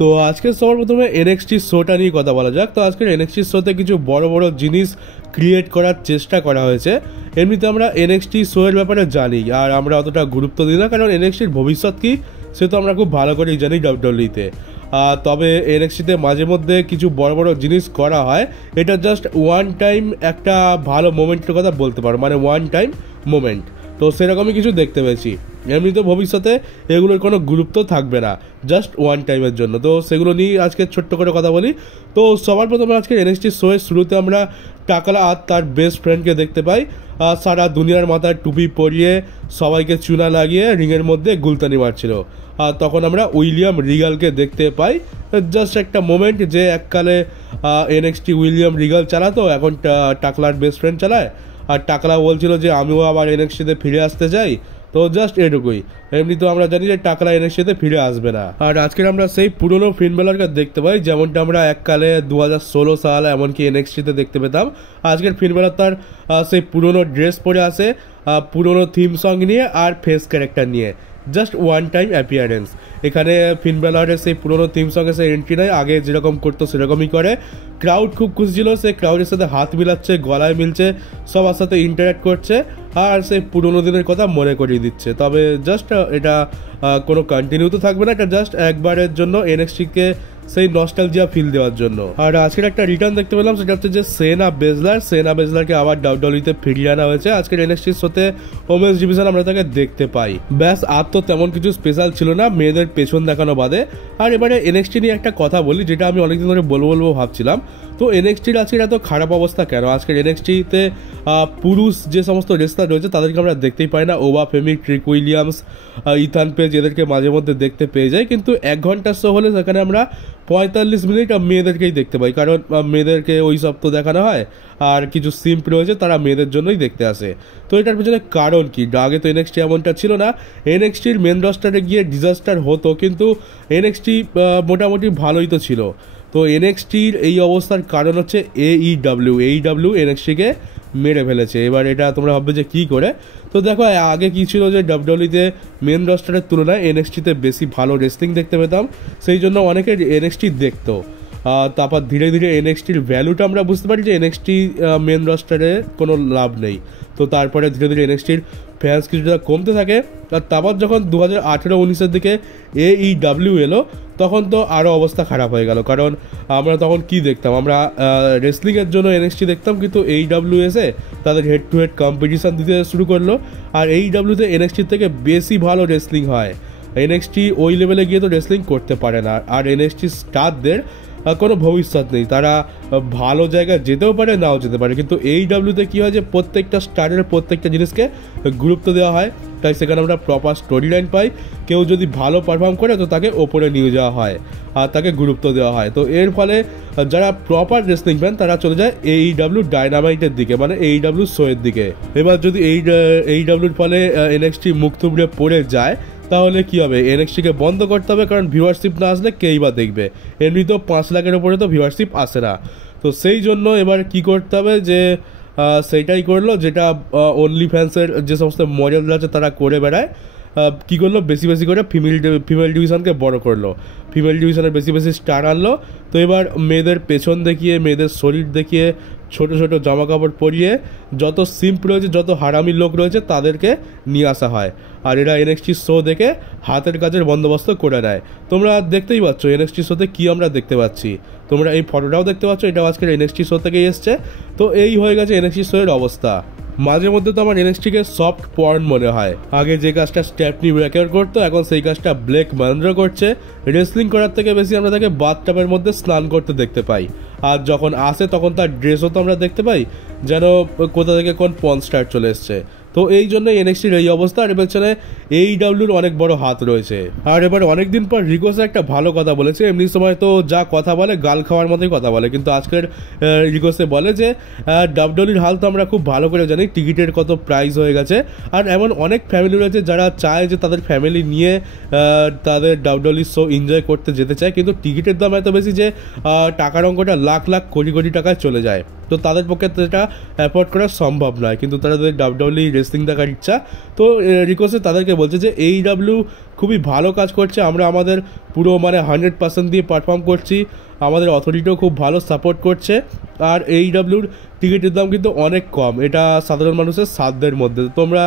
তো আজকে সবার প্রথমে এনএক্সটি শোটা নিয়ে কথা বলা যাক। তো আজকের এনএক্সটি শোতে কিছু বড় বড় জিনিস ক্রিয়েট করার চেষ্টা করা হয়েছে। এমনিতে আমরা এনএক্সটি শো এর ব্যাপারে জানি, আর আমরা অতটা গুরুত্ব দিই না, কারণ এনএক্সটির ভবিষ্যৎ কি সে তো আমরা খুব ভালো করেই জানি ডাব্লিউডব্লিউইতে। তবে এনএক্সটিতে মাঝে মধ্যে কিছু বড় বড় জিনিস করা হয়, এটা জাস্ট ওয়ান টাইম একটা ভালো মোমেন্টের কথা বলতে পারো, মানে ওয়ান টাইম মোমেন্ট। তো সেরকমই কিছু দেখতে পেয়েছি। এমনিতে ভবিষ্যতে এগুলোর কোনো গুরুত্ব থাকবে না, জাস্ট ওয়ান টাইমের জন্য। তো সেগুলো নিয়ে আজকে ছোট্ট করে কথা বলি। তো সবার প্রথমে আজকে এনএক্সটি শো এর শুরুতে আমরা টাকলা আর তার বেস্ট ফ্রেন্ডকে দেখতে পাই সারা দুনিয়ার মাথায় টুপি পরিয়ে সবাইকে চুনা লাগিয়ে রিংয়ের মধ্যে গুলতানি মারছিল। আর তখন আমরা উইলিয়াম রিগালকে দেখতে পাই। জাস্ট একটা মোমেন্ট, যে এককালে এনএক্সটি উইলিয়াম রিগাল চালাতো, এখন টাকলার বেস্ট ফ্রেন্ড চালায়। আর টাকলা বলছিল যে আমিও আবার এনএক্সটিতে ফিরে আসতে চাই। তো জাস্ট এটুকুই। এমনি তো আমরা জানি যে টাকলা এনএক্সটিতে ফিরে আসবে না। আর আজকের আমরা সেই পুরনো ফিন বেলারকে দেখতে পাই, যেমনটা আমরা এককালে 2016 সাল এমনকি এনএক্সটিতে দেখতে পেতাম। আজকের ফিন বেলার তার সেই পুরনো ড্রেস পরে আসে, পুরনো থিম সং নিয়ে আর ফেস ক্যারেক্টার নিয়ে, জাস্ট ওয়ান টাইম অ্যাপিয়ারেন্স। এখানে ফিন বেলারের সেই পুরনো থিম সঙ্গে সে এন্ট্রি নেয়, আগে যেরকম করতো সেরকমই করে। ক্রাউড খুব খুশি ছিল, সে ক্রাউডের সাথে হাত মিলাচ্ছে, গলায় মিলছে, সবার সাথে ইন্টারাক্ট করছে আর সেই পুরোনো দিনের কথা মনে করিয়ে দিচ্ছে। তবে জাস্ট এটা কোনো কন্টিনিউ তো থাকবে না, এটা জাস্ট একবারের জন্য এনএক্সটিকে সেই নস্টালজিয়া ফিল দেওয়ার জন্য। আর আজকের একটা রিটার্ন দেখতে পেলাম, সেটা হচ্ছে যে সেনা বেজলারকে আবার ডাব্লিউডব্লিউইতে ফিরিয়ে আনা হয়েছে। আজকের এনএক্সটি শোতে ওমেন্স ডিভিশন আমরা তাকে দেখতে পাই। ব্যাস, আর তো তেমন কিছু স্পেশাল ছিল না মেয়েদের পেছন দেখানো বাদে। আর এবারে এনএক্সটি নিয়ে একটা কথা বলি, যেটা আমি অনেকদিন ধরে বলবো ভাবছিলাম। তো এনএক্সটির আজকের এত খারাপ অবস্থা কেন? আজকের এনএক্সটিতে পুরুষ যে সমস্ত রেসলার রয়েছে তাদেরকে আমরা দেখতেই পাই না। ওবা ফেমিক, ট্রিক উইলিয়ামস, ইথান পেজ, এদেরকে মাঝে মধ্যে দেখতে পেয়ে যাই। কিন্তু 1 ঘন্টার শো হলে সেখানে আমরা 45 মিনিট মেয়েদেরকেই দেখতে পাই, কারণ মেয়েদেরকে ওই সব তো দেখানো হয়। আর কিছু সিম্প রয়েছে, তারা মেয়েদের জন্যই দেখতে আসে। তো এটার পেছনে কারণ কি? আগে তো এনএক্সটি এমনটা ছিল না। এনএক্সটির মেন রস্টারে গিয়ে ডিজাস্টার হতো, কিন্তু এনএক্সটি মোটামুটি ভালোই তো ছিল। তো এনএক্সটির এই অবস্থার কারণ হচ্ছে এইডব্লিউ এনএক্সটিকে মেরে ফেলেছে। এবার এটা তোমরা ভাববে যে কী করে? তো দেখো, আগে কী ছিল যে ডাব্লিউডব্লিউইতে মেন রস্টারের তুলনায় এনএক্সটিতে বেশি ভালো রেসলিং দেখতে পেতাম, সেই জন্য অনেকে এনএক্সটি দেখতো। তারপর ধীরে ধীরে এনএক্সটির ভ্যালুটা আমরা বুঝতে পারি যে এনএক্সটি মেন রস্টারে কোনো লাভ নেই। তো তারপরে ধীরে ধীরে এনএক্সটির ফ্যান্স কিছুটা কমতে থাকে। আর তারপর যখন 2018-19-এর দিকে এইডব্লিউ এলো, তখন তো আরও অবস্থা খারাপ হয়ে গেল। কারণ আমরা তখন কি দেখতাম? আমরা রেসলিংয়ের জন্য এনএক্সটি দেখতাম, কিন্তু এইডব্লিউ এসে তাদের হেড টু হেড কম্পিটিশান দিতে শুরু করলো। আর এইডব্লিউতে এনএক্সটির থেকে বেশি ভালো রেসলিং হয়। এনএক্সটি ওই লেভেলে গিয়ে তো রেসলিং করতে পারে না। আর এনএক্সটি স্টারদের কোনো ভবিষ্যৎ নেই, তারা ভালো জায়গায় যেতেও পারে, নাও যেতে পারে। কিন্তু এইডব্লিউতে কী হয় যে প্রত্যেকটা স্টারের প্রত্যেকটা জিনিসকে গুরুত্ব দেওয়া হয়, তাই সেখানে আমরা প্রপার স্টোরি লাইন পাই। কেউ যদি ভালো পারফর্ম করে তো তাকে ওপরে নিয়ে যাওয়া হয় আর তাকে গুরুত্ব দেওয়া হয়। তো এর ফলে যারা প্রপার রেসলিং ফ্যান তারা চলে যায় এইডব্লিউ ডাইনামাইটের দিকে, মানে এইডব্লিউ শোয়ের দিকে। এবার যদি এইডব্লিউর ফলে এনএক্সটি মুখ থুবড়ে পড়ে যায়, তাহলে কি হবে? এনএক্সটিকে বন্ধ করতে হবে, কারণ ভিউয়ারশিপ না আসলে কেই বা দেখবে। এমনিতেও 5 লাখের ওপরে তো ভিউয়ারশিপ আসে না। তো সেই জন্য এবার কি করতে হবে, যে সেইটাই করলো যেটা অনলি ফ্যান্সের যে সমস্ত মডেলরা আছে তারা করে বেড়ায়। কী করলো? বেশি বেশি করে ফিমেল ডিভিশনকে বড় করলো, ফিমেল ডিভিশনের বেশি বেশি স্টার আনলো। তো এবার মেয়েদের পেছন দেখিয়ে, মেয়েদের শরীর দেখিয়ে, ছোট ছোট জামা কাপড় পরিয়ে যত সিম্প রয়েছে, যত হারামির লোক রয়েছে তাদেরকে নিয়ে আসা হয়। আর এরা এনএক্সটি শো দেখে হাতের কাজের বন্দোবস্ত করে নেয়। তোমরা দেখতেই পাচ্ছ এনএক্সটি শোতে কী আমরা দেখতে পাচ্ছি। তোমরা এই ফটোটাও দেখতে পাচ্ছ, এটাও আজকের এনএক্সটি শো থেকেই এসছে। তো এই হয়ে গেছে এনএক্সটি শো এর অবস্থা। মাঝে মধ্যে তো আমার এনএক্সটিকে সফট পর্ন মনে হয়। আগে যে কাজটা স্ট্যাপনি ব্রেকার করতো, এখন সেই কাজটা ব্লেক মহেন্দ্র করছে। রেসলিং করার থেকে বেশি আমরা তাকে বাথটাবের মধ্যে স্নান করতে দেখতে পাই। আর যখন আসে তখন তার ড্রেসও তো আমরা দেখতে পাই, যেন কোথা থেকে কোন পর্ন স্টার চলে এসছে। তো এই জন্য এনএক্সটির এই অবস্থা। আর পেছনে এইডব্লিউর অনেক বড় হাত রয়েছে। আর এবার অনেকদিন পর রিকোসে একটা ভালো কথা বলেছে। এমনি সময় তো যা কথা বলে গাল খাওয়ার মতোই কথা বলে, কিন্তু আজকের রিকোসে বলে যে ডাব্লিউডব্লিউর হাল তো আমরা খুব ভালো করে জানি, টিকিটের কত প্রাইস হয়ে গেছে। আর এমন অনেক ফ্যামিলি রয়েছে যারা চায় যে তাদের ফ্যামিলি নিয়ে তাদের ডাব্লিউডব্লিউ শো এনজয় করতে যেতে চায়, কিন্তু টিকিটের দাম এত বেশি যে টাকার অঙ্কটা লাখ লাখ কোটি কোটি টাকায় চলে যায়। তো তাদের পক্ষে সেটা অ্যাফোর্ড করা সম্ভব নয়, কিন্তু তাদের ডাব্লিউডাব্লিউ রেসলিং দেখার ইচ্ছা। তো রিকোয়েস্টে তাদেরকে বলছে যে AEW খুবই ভালো কাজ করছে, আমরা আমাদের পুরো মানে 100% দিয়ে পারফর্ম করছি, আমাদের অথরিটিও খুব ভালো সাপোর্ট করছে, আর AEWর টিকিটের দাম কিন্তু অনেক কম, এটা সাধারণ মানুষের সাধ্যের মধ্যে। তোমরা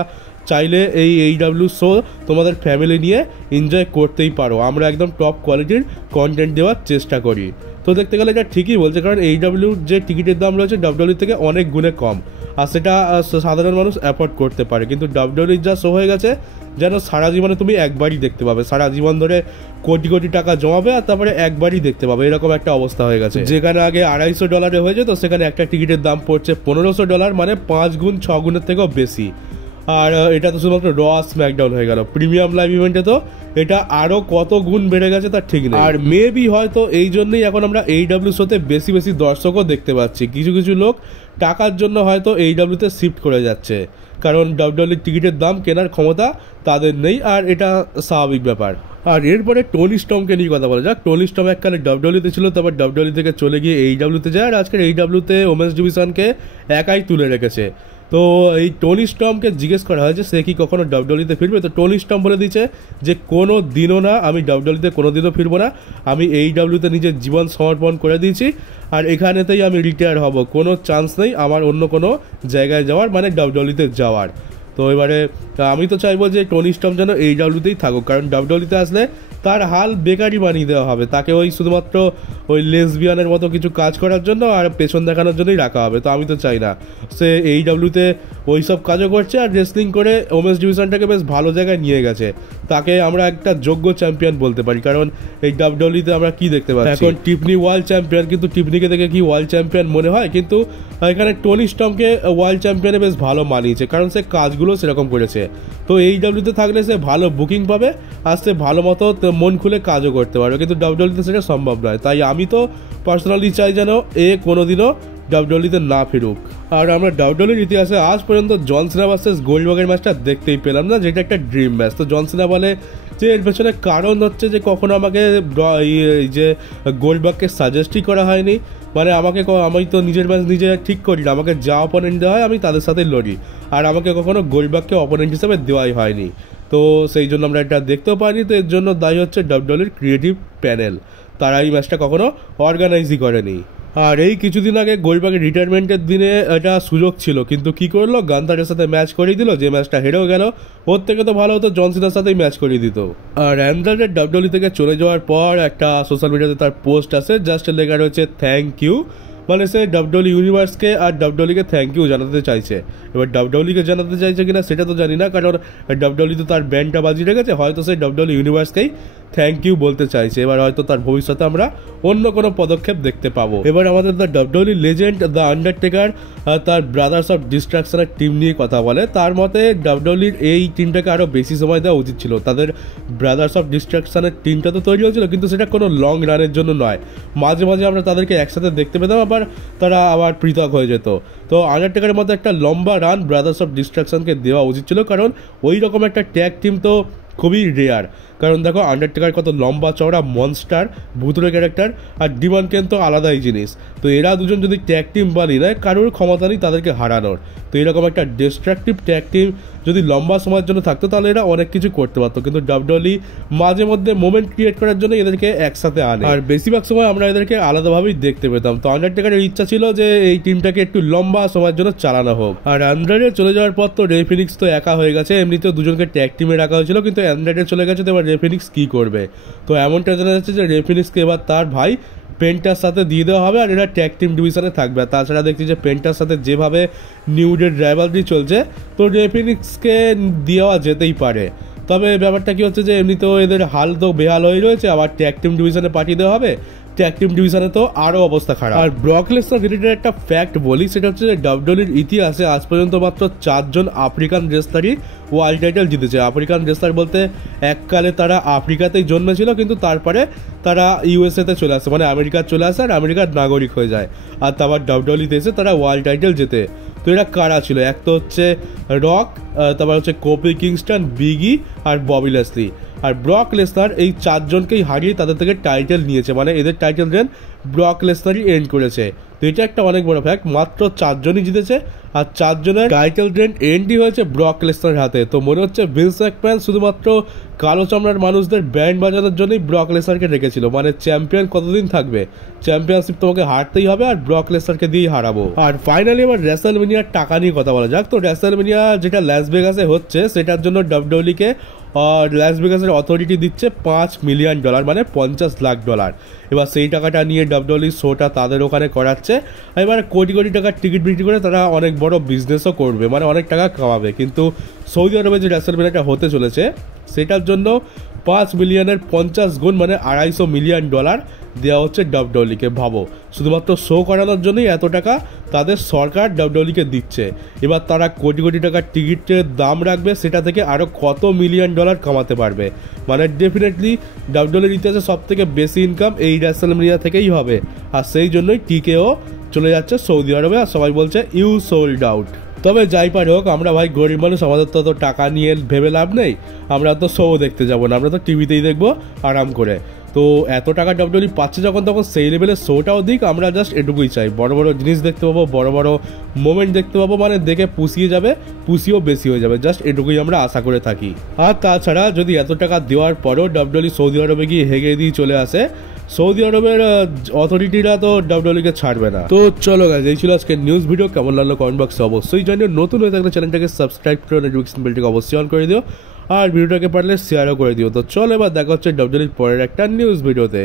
চাইলে এই AEW শো তোমাদের ফ্যামিলি নিয়ে এনজয় করতেই পারো, আমরা একদম টপ কোয়ালিটির কন্টেন্ট দেওয়ার চেষ্টা করি। তো দেখতে গেলে এটা ঠিকই বলছে, কারণ AEWর যে টিকিটের দাম রয়েছে WWE থেকে অনেক গুণে কম, আর সেটা সাধারণ মানুষ অ্যাফোর্ড করতে পারে। কিন্তু WWEর যা শো হয়ে গেছে যেন সারা জীবনে তুমি একবারই দেখতে পাবে, সারা জীবন ধরে কোটি কোটি টাকা জমাবে আর তারপরে একবারই দেখতে পাবে, এরকম একটা অবস্থা হয়ে গেছে। যেখানে আগে $250 হয়ে যেত, সেখানে একটা টিকিটের দাম পড়ছে $1500, মানে 5 গুণ 6 গুণের থেকেও বেশি। আর এটা তো শুধুমাত্র র স্ম্যাকডাউন হয়ে গেল, প্রিমিয়াম লাইভ ইভেন্টে তো এটা আরও কত গুণ বেড়ে গেছে তার ঠিক নেই। আর মেবি হয়তো এই জন্যই এখন আমরা AEW শোতে বেশি বেশি দর্শকও দেখতে পাচ্ছি, কিছু কিছু লোক টাকার জন্য হয়তো AEWতে শিফট করে যাচ্ছে, কারণ WWE টিকিটের দাম কেনার ক্ষমতা তাদের নেই, আর এটা স্বাভাবিক ব্যাপার। আর এরপরে টনি স্টর্মকে নিয়ে কথা বলা যাক। টনি স্টর্ম এককালে WWE ছিল, তারপর WWE থেকে চলে গিয়ে AEWতে যায়, আর আজকের AEWতে ওমেন্স ডিভিশনকে একাই তুলে রেখেছে। তো এই টনি স্টর্মকে জিজ্ঞেস করা হয়েছে সে কি কখনো ডাব্লিউডাব্লিউতে ফিরবে, তো টনি স্টর্ম বলে দিয়েছে যে কোনো দিনও না, আমি ডাব্লিউডাব্লিউতে কোনো দিনও ফিরবো না, আমি AEWতে নিজের জীবন সমর্পণ করে দিয়েছি, আর এখানেতেই আমি রিটায়ার হব, কোনো চান্স নেই আমার অন্য কোনো জায়গায় যাওয়ার, মানে ডাব্লিউডাব্লিউতে যাওয়ার। তো এবারে আমি তো চাইবো যে টনি স্টর্ম যেন AEWতেই থাকুক, কারণ ডাব্লিউডাব্লিউতে আসলে তার হাল বেকারই বানিয়ে দেওয়া হবে, তাকে ওই শুধুমাত্র ওই লেসবিয়ানের মতো কিছু কাজ করার জন্য আর পেছন দেখানোর জন্যই রাখা হবে। তো আমি তো চাই না, সে AEWতে ওই সব কাজও করছে আর রেসলিং করে ওমেন্স ডিভিশনটাকে বেশ ভালো জায়গায় নিয়ে গেছে, তাকে আমরা একটা যোগ্য চ্যাম্পিয়ন বলতে পারি। কারণ এই ডাব্লিউডাব্লিউতে আমরা কি দেখতে পাচ্ছি এখন, টিফনি ওয়ার্ল্ড চ্যাম্পিয়ন, কিন্তু টিফনিকে দেখে কি ওয়ার্ল্ড চ্যাম্পিয়ন মনে হয়? কিন্তু এখানে টনি স্টর্মকে ওয়ার্ল্ড চ্যাম্পিয়নে বেশ ভালো মানিয়েছে, কারণ সে কাজগুলো সেরকম করেছে। তো AEWতে থাকলে সে ভালো বুকিং পাবে আর সে ভালো মতো মন খুলে কাজও করতে পারবে, কিন্তু ডাব্লিউডাব্লিউতে সেটা সম্ভব নয়। তাই আমি তো পার্সোনালি চাই যেন কোনোদিনও ডাব্লিউডাব্লিউতে না ফিরুক। আর আমরা ডাব্লিউডাব্লিউর ইতিহাসে আজ পর্যন্ত জন সিনা ভার্সেস গোল্ডবার্গের ম্যাচটা দেখতেই পেলাম না, যেটা একটা ড্রিম ম্যাচ। তো জন সিনা বলে যে এর পেছনে কারণ হচ্ছে যে কখনো আমাকে যে গোল্ডবার্গকে সাজেস্টই করা হয়নি, মানে আমি তো নিজের ম্যাচ নিজে ঠিক করি না, আমাকে যা অপোনেন্ট দেওয়া হয় আমি তাদের সাথেই লড়ি, আর আমাকে কখনো গোল্ডবার্গকে অপোনেন্ট হিসেবে দেওয়াই হয়নি। তো সেই জন্য আমরা এটা দেখতেও পাইনি। তো এর জন্য দায়ী হচ্ছে ডাব্লিউডাব্লিউর ক্রিয়েটিভ প্যানেল, তারা এই ম্যাচটা কখনো অর্গানাইজই করেনি। আর এই কিছুদিন আগে গোল্ডবার্গের রিটায়ারমেন্টের দিনে এটা সুযোগ ছিল, কিন্তু কি করলো, গান্থারের সাথে ম্যাচ করিয়ে দিল, যে ম্যাচটা হেরেও গেল। ওর থেকে তো ভালো হতো জন সিনার সাথেই ম্যাচ করিয়ে দিত। আর অ্যান্ড্রাডের ডাব্লিউডাব্লিউ থেকে চলে যাওয়ার পর একটা সোশ্যাল মিডিয়াতে তার পোস্ট আছে, জাস্ট লেখা রয়েছে থ্যাংক ইউ, মানে সে ডাব্লিউডাব্লিউ ইউনিভার্সকে আর ডাব্লিউডাব্লিউকে থ্যাংক ইউ জানাতে চাইছে। এবার ডাব্লিউডাব্লিউকে জানাতে চাইছে কিনা সেটা তো জানি না, কারণ ডাব্লিউডাব্লিউ তো তার ব্যান্ডটা বাজিয়ে রেখেছে, হয়তো সে ডাব্লিউডাব্লিউ ইউনিভার্সকেই থ্যাংক ইউ বলতে চাইছে। এবার হয়তো তার ভবিষ্যতে আমরা অন্য কোনো পদক্ষেপ দেখতে পাবো। এবার আমাদের the WWE legend the undertaker তার ব্রাদার্স অফ ডিস্ট্রাকশনের টিম নিয়ে কথা বলে। তার মতে ডাব্লিউডাব্লিউর এই টিমটাকে আরও বেশি সময় দেওয়া উচিত ছিল। তাদের ব্রাদার্স অফ ডিস্ট্রাকশনের টিমটা তো তৈরি হয়েছিল, কিন্তু সেটা কোনো লং রানের জন্য নয়, মাঝে মাঝে আমরা তাদেরকে একসাথে দেখতে পেতাম, আবার তারা আবার পৃথক হয়ে যেত। তো আন্ডারটেকারের মতো একটা লম্বা রান ব্রাদার্স অফ ডিস্ট্রাকশনকে দেওয়া উচিত ছিল, কারণ ওই রকম একটা ট্যাগ টিম তো খুবই রেয়ার। কারণ দেখো আন্ডারটেকার কত লম্বা চওড়া মনস্টার ভুতুরে ক্যারেক্টার, আর ডিমন কেন তো আলাদাই জিনিস। তো এরা দুজন যদি ট্যাগ টিম বানিয়ে নেয়, কারোর ক্ষমতা নেই তাদেরকে হারানোর। তো এরকম একটা ডিস্ট্রাকটিভ ট্যাগ টিম যদি লম্বা সময়ের জন্য থাকতো, তাহলে এরা অনেক কিছু করতে পারতো। কিন্তু ডাব্লিউডাব্লিউ মাঝে মধ্যে মোমেন্ট ক্রিয়েট করার জন্য এদেরকে একসাথে আনে, আর বেশিরভাগ সময় আমরা এদেরকে আলাদাভাবেই দেখতে পেতাম। তো আন্ডারটেকারের ইচ্ছা ছিল যে এই টিমটাকে একটু লম্বা সময়ের জন্য চালানো হোক। আর অ্যান্ড্রয়েডে চলে যাওয়ার পর তো রে ফিনিক্স তো একা হয়ে গেছে, এমনিতেও দুজনকে ট্যাগ টিমে রাখা হয়েছিল, কিন্তু অ্যান্ড্রয়েডে চলে গেছে। তো এবার রে ফিনিক্স কি করবে? তো এমনটা জানা যাচ্ছে যে রে ফিনিক্সকে এবার তার ভাই পেন্টার সাথে দিয়ে দেওয়া হবে, আর এরা ট্যাগ টিম ডিভিশনে থাকবে। আর তাছাড়া দেখছি যে পেন্টার সাথে যেভাবে নিউডের রাইভালরি চলছে, তো রে ফিনিক্সকে দেওয়া যেতেই পারে। তবে ব্যাপারটা কি হচ্ছে যে এমনিতেও এদের হাল তো বেহাল হয়ে রয়েছে, আবার ট্যাগ টিম ডিভিশনে পাঠিয়ে দেওয়া হবে, ট্যাগ টিম ডিভিশনে তো আরও অবস্থা খারাপ। আর ব্রক লেসনার রিলেটেড একটা ফ্যাক্ট বলি, সেটা হচ্ছে যে ডাব্লিউডাব্লিউর ইতিহাসে আজ পর্যন্ত মাত্র 4 জন আফ্রিকান রেসলারই ওয়ার্ল্ড টাইটেল জিতেছে। আফ্রিকান রেসলার বলতে এককালে তারা আফ্রিকাতেই জন্মেছিল, কিন্তু তারপরে তারা ইউএসএতে চলে আসে, মানে আমেরিকা চলে আসে আর আমেরিকার নাগরিক হয়ে যায়, আর তারপর ডাব্লিউডাব্লিউতে এসে তারা ওয়ার্ল্ড টাইটেল জেতে। তো এরা কারা ছিল? এক তো হচ্ছে রক, তারপর হচ্ছে কোফি কিংস্টন, বিগি আর ববি ল্যাসলি। আর ব্রক লেসনার এই 4 জনকেই হারিয়ে তাদের থেকে টাইটেল নিয়েছে, মানে এদের টাইটেল রেন ব্রক লেসনারই এন্ড করেছে। তো এটা একটা অনেক বড় ফ্যাক্ট, মাত্র 4 জনই জিতেছে, আর 4 জনের টাইটেল ট্রেন্ড এন্ডি হয়েছে ব্রক লেসনারের হাতে। তো মনে হচ্ছে ভিন্স ম্যাকম্যান শুধুমাত্র কালো চামড়ার মানুষদের ব্যান্ড বাজানোর জন্যই ব্রক লেসনারকে রেখেছিল। মানে চ্যাম্পিয়ন কতদিন থাকবে, চ্যাম্পিয়নশিপ তোমাকে হারতেই হবে, আর ব্রক লেসনারকে দিয়েই হারাবো। আর ফাইনালি এবার রেসলমেনিয়ার টাকা নিয়ে কথা বলা যাক। তো রেসলমেনিয়া যেটা লাস ভেগাসে হচ্ছে, সেটার জন্য ডাব্লিউডব্লিউই কে লাস ভেগাসের অথরিটি দিচ্ছে $5 মিলিয়ন, মানে $50 লাখ। এবার সেই টাকাটা নিয়ে ডাব্লিউডব্লিউই শোটা তাদের ওখানে করাচ্ছে। এবার কোটি কোটি টাকার টিকিট বিক্রি করে তারা অনেক বড় বিজনেসও করবে, মানে অনেক টাকা কামাবে। কিন্তু সৌদি আরবে যে রেসলমেনিয়াটা হতে চলেছে, সেটার জন্য 5 মিলিয়নের 50 গুণ, মানে $250 মিলিয়ন দেওয়া হচ্ছে ডাব্লিউডব্লিউই কে। ভাবো, শুধুমাত্র শো করানোর জন্যই এত টাকা তাদের সরকার ডাব্লিউডব্লিউই কে দিচ্ছে। এবার তারা কোটি কোটি টাকার টিকিটের দাম রাখবে, সেটা থেকে আরও কত $মিলিয়ন কামাতে পারবে। মানে ডেফিনেটলি ডাব্লিউডব্লিউইর ইতিহাসে সব থেকে বেশি ইনকাম এই রেসলমেনিয়া থেকেই হবে। আর সেই জন্যই টিকেও চলে যাচ্ছে সৌদি আরবে, আর সবাই বলছে ইউ সোল্ড আউট। তবে যাই পারে হোক, আমরা ভাই গরিব মানুষ, আমাদের তো টাকা নিয়ে ভেবে লাভ নেই। আমরা তো শো দেখতে যাবো না, আমরা তো টিভিতেই দেখবো আরাম করে। তো এত টাকা ডাব্লিউডব্লিউই পাচ্ছে যখন, তখন সেই লেভেলের শোটাও দিক। আমরা জাস্ট এটুকুই চাই, বড় বড় জিনিস দেখতে পাবো, বড় বড় মোমেন্ট দেখতে পাবো, মানে দেখে পুষিয়ে যাবে, পুষিয়েও বেশি হয়ে যাবে। জাস্ট এটুকুই আমরা আশা করে থাকি। আর তাছাড়া যদি এত টাকা দেওয়ার পরেও ডাব্লিউডব্লিউই সৌদি আরবে গিয়ে হেগে দিয়ে চলে আসে, সৌদি আরবের অথরিটিরা তো ডাব্লিউডব্লিউই কে ছাড়বে না। তো চলো গাইস, এই ছিল আজকের নিউজ ভিডিও। কেমন লাগলো কমেন্ট বক্সে অবশ্যই জানিও। নতুন হয়ে থাকলে চ্যানেলটাকে সাবস্ক্রাইব করে নোটিফিকেশন বেলটাকে অবশ্যই অন করে দিও, আর ভিডিওটাকে পারলে শেয়ারও করে দিও। তো চলো এবার দেখা হচ্ছে ডাব্লিউডব্লিউইর পরের একটা নিউজ ভিডিওতে।